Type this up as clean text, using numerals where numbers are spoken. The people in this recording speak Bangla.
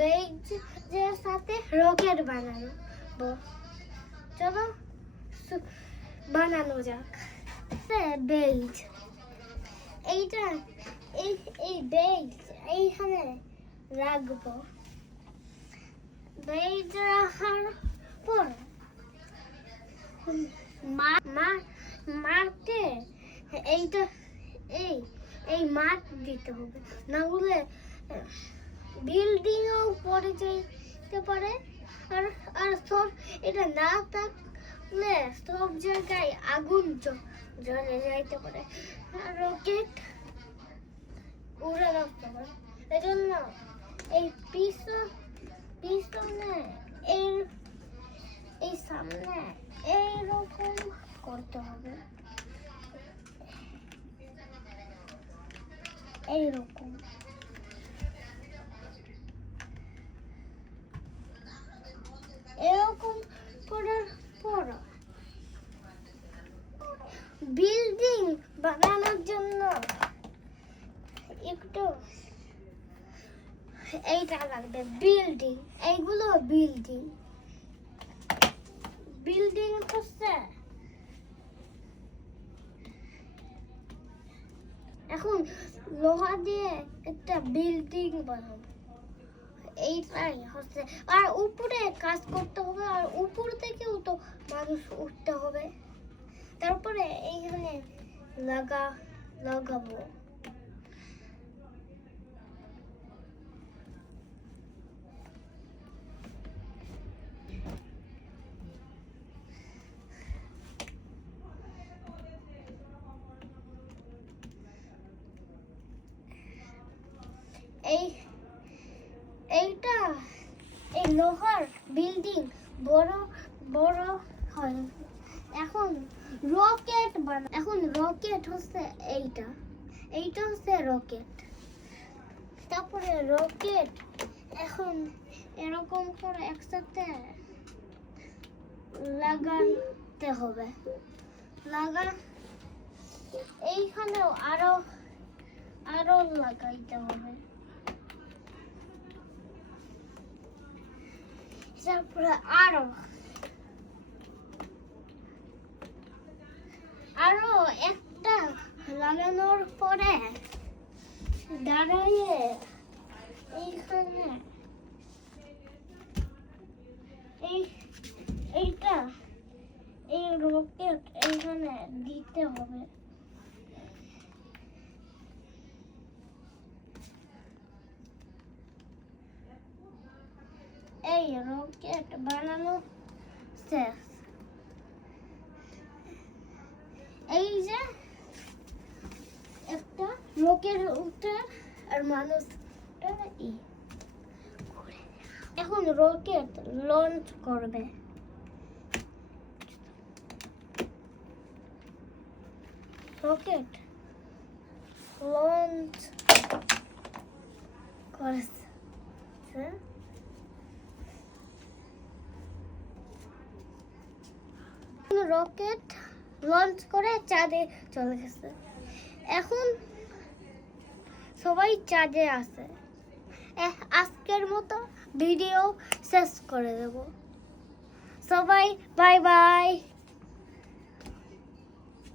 বেইজের সাথে রকেট বানানো। চলো বানানো যাক। বেইজ এইটা এই বেইজ এইখানে রাখবো। বেইজ রাখার পর মাঠে এইটা এই মাঠ দিতে হবে, না হলে বিল্ডিংও পড়ে যেতে পারে। আর সব এটা না থাকলে সব জায়গায় আগুন জ্বলে যাইতে পারে, রকেট উড়ে রাখতে পারে। এজন্য এই পিছনে এই সামনে এইরকম করতে হবে, এইরকম। এরকম করার পর বিল্ডিং বানানোর জন্য একটু এইটা লাগবে, বিল্ডিং। এইগুলো বিল্ডিং হচ্ছে এখন লোহা দিয়ে একটা বিল্ডিং বানাবো, এইটাই হচ্ছে। আর উপরে কাজ করতে হবে, আর উপর থেকেও তো মানুষ উঠতে হবে। তারপরে এইখানে লাগাবো। এইটা এই লোহার বিল্ডিং বড় বড় হয়। এখন রকেট হচ্ছে এইটা হচ্ছে রকেট। তারপরে রকেট এখন এরকম করে একসাথে লাগাতে হবে। এইখানেও আরো লাগাইতে হবে। তারপরে আরো একটা লাগানোর পরে দাঁড়িয়ে এইখানে এইটা এই রকেট এইখানে দিতে হবে। এই রকেট বানানো শেষ। এই যে একটা রকেট উঠে আর মানুষটা এখন রকেট লঞ্চ করবে। রকেট লঞ্চ করছে। রকেট লঞ্চ করে চাঁদে চলে গেছে। এখন সবাই চাঁদে আছে। আজকের মতো ভিডিও শেষ করে দেব। সবাই বাই বাই।